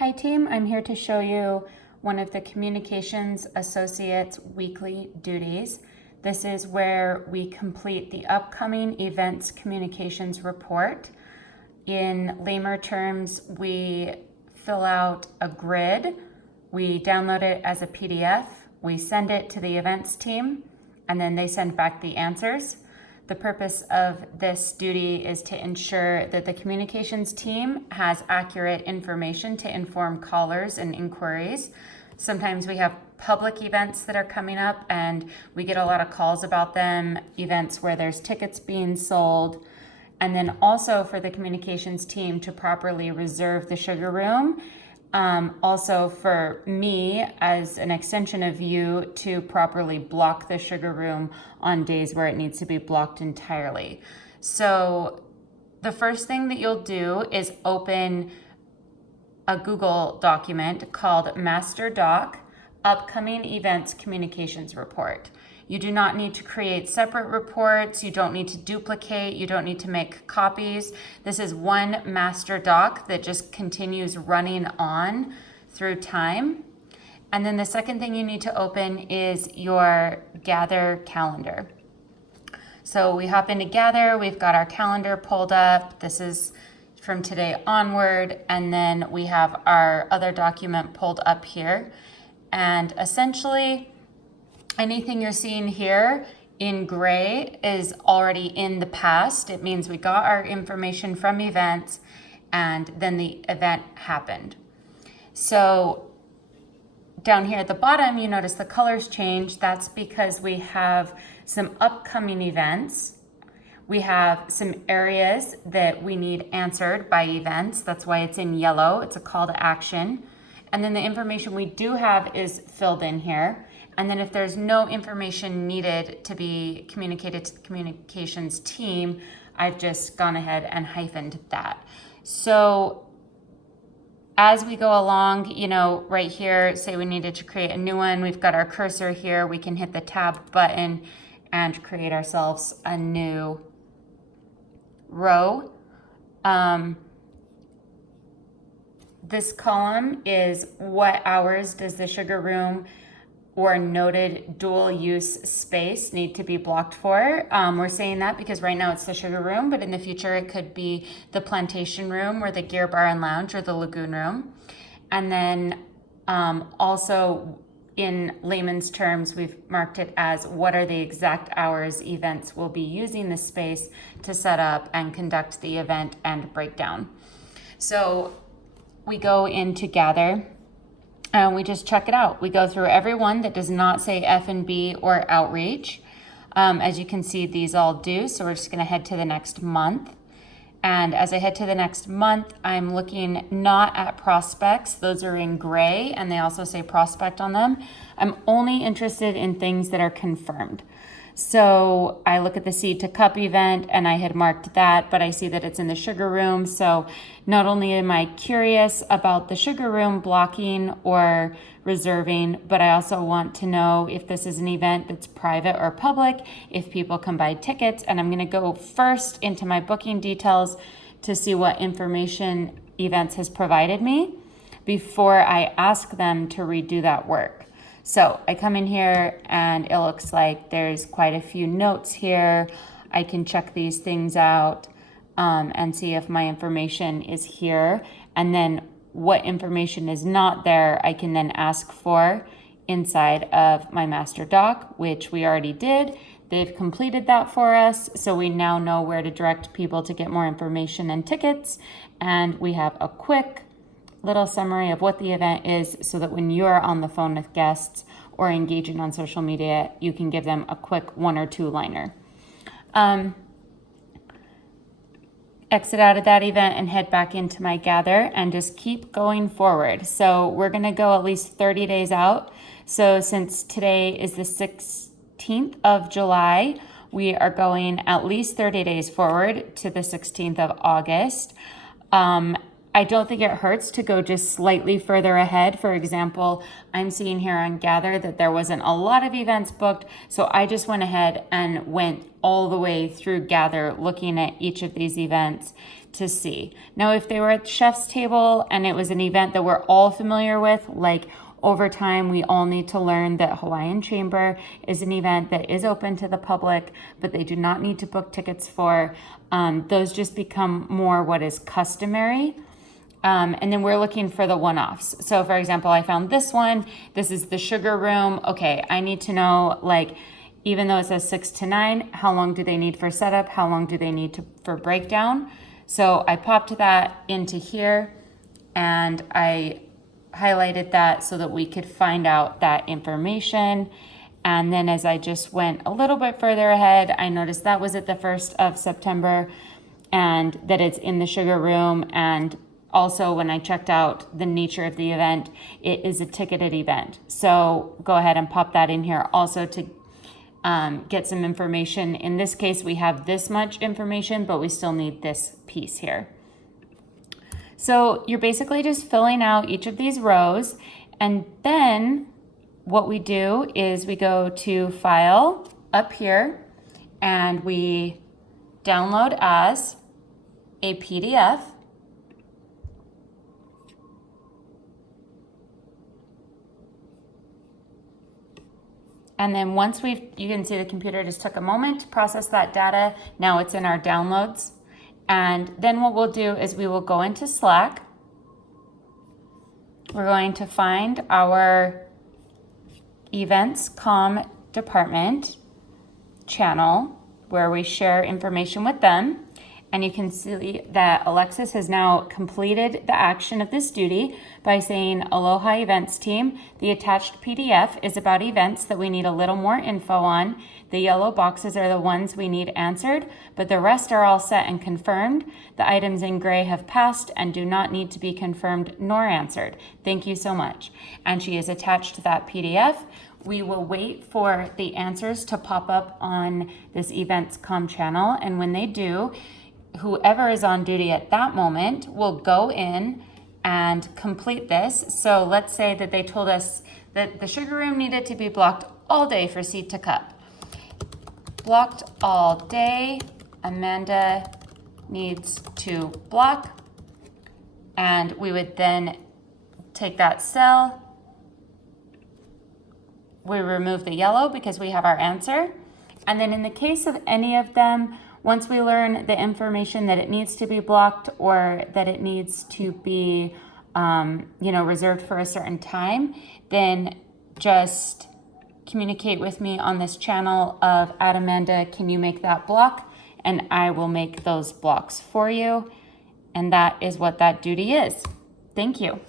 Hi team, I'm here to show you one of the Communications Associates weekly duties. This is where we complete the upcoming events communications report. In lamer terms, we fill out a grid, we download it as a PDF, we send it to the events team, and then they send back the answers. The purpose of this duty is to ensure that the communications team has accurate information to inform callers and inquiries. Sometimes we have public events that are coming up and we get a lot of calls about them, events where there's tickets being sold. And then also for the communications team to properly reserve the sugar room. Also for me as an extension of you to properly block the sugar room on days where it needs to be blocked entirely. So the first thing that you'll do is open a Google document called Master Doc, Upcoming Events Communications Report. You do not need to create separate reports. You don't need to duplicate. You don't need to make copies. This is one master doc that just continues running on through time. And then the second thing you need to open is your Gather calendar. So we hop into Gather. We've got our calendar pulled up. This is from today onward. And then we have our other document pulled up here. And essentially, anything you're seeing here in gray is already in the past. It means we got our information from events and then the event happened. So down here at the bottom, you notice the colors change. That's because we have some upcoming events. We have some areas that we need answered by events. That's why it's in yellow. It's a call to action. And then the information we do have is filled in here. And then if there's no information needed to be communicated to the communications team, I've just gone ahead and hyphened that. So as we go along, right here, say we needed to create a new one, we've got our cursor here, we can hit the tab button and create ourselves a new row. This column is what hours does the sugar room or noted dual use space need to be blocked for. We're saying that because right now it's the sugar room, but in the future it could be the plantation room or the gear bar and lounge or the lagoon room. And then also in layman's terms, we've marked it as what are the exact hours events will be using this space to set up and conduct the event and breakdown. So we go into Gather. And we just check it out. We go through every one that does not say F&B or outreach. As you can see, these all do. So we're just going to head to the next month. And as I head to the next month, I'm looking not at prospects. Those are in gray, and they also say prospect on them. I'm only interested in things that are confirmed. So I look at the Seed to Cup event and I had marked that, but I see that it's in the sugar room. So not only am I curious about the sugar room blocking or reserving, but I also want to know if this is an event that's private or public, if people can buy tickets. And I'm going to go first into my booking details to see what information events has provided me before I ask them to redo that work. So I come in here and it looks like there's quite a few notes here. I can check these things out and see if my information is here. And then what information is not there, I can then ask for inside of my master doc, which we already did. They've completed that for us. So we now know where to direct people to get more information and tickets. And we have a quick little summary of what the event is so that when you're on the phone with guests or engaging on social media, you can give them a quick 1 or 2 liner. Exit out of that event and head back into my Gather and just keep going forward. So we're going to go at least 30 days out. So since today is the 16th of July, we are going at least 30 days forward to the 16th of August. I don't think it hurts to go just slightly further ahead. For example, I'm seeing here on Gather that there wasn't a lot of events booked, so I just went ahead and went all the way through Gather looking at each of these events to see. Now, if they were at chef's table and it was an event that we're all familiar with, like over time, we all need to learn that Hawaiian Chamber is an event that is open to the public, but they do not need to book tickets for. Those just become more what is customary. And then we're looking for the one-offs. So for example, I found this one. This is the sugar room. Okay, I need to know, like, even though it says 6 to 9, how long do they need for setup? How long do they need for breakdown? So I popped that into here and I highlighted that so that we could find out that information. And then as I just went a little bit further ahead, I noticed that was at the 1st of September and that it's in the sugar room. And also when I checked out the nature of the event, it is a ticketed event. So go ahead and pop that in here also to get some information. In this case, we have this much information, but we still need this piece here. So you're basically just filling out each of these rows, and then what we do is we go to File up here and we download as a PDF. And then once you can see the computer just took a moment to process that data. Now it's in our downloads. And then what we'll do is we will go into Slack. We're going to find our events comm department channel where we share information with them. And you can see that Alexis has now completed the action of this duty by saying, Aloha events team, the attached PDF is about events that we need a little more info on. The yellow boxes are the ones we need answered, but the rest are all set and confirmed. The items in gray have passed and do not need to be confirmed nor answered. Thank you so much. And she is attached to that PDF. We will wait for the answers to pop up on this events comm channel. And when they do, whoever is on duty at that moment will go in and complete this. So let's say that they told us that the sugar room needed to be blocked all day for seed to cup. Blocked all day, Amanda needs to block. And we would then take that cell. We remove the yellow because we have our answer. And then in the case of any of them, once we learn the information that it needs to be blocked or that it needs to be, reserved for a certain time, then just communicate with me on this channel of Amanda, can you make that block? And I will make those blocks for you. And that is what that duty is. Thank you.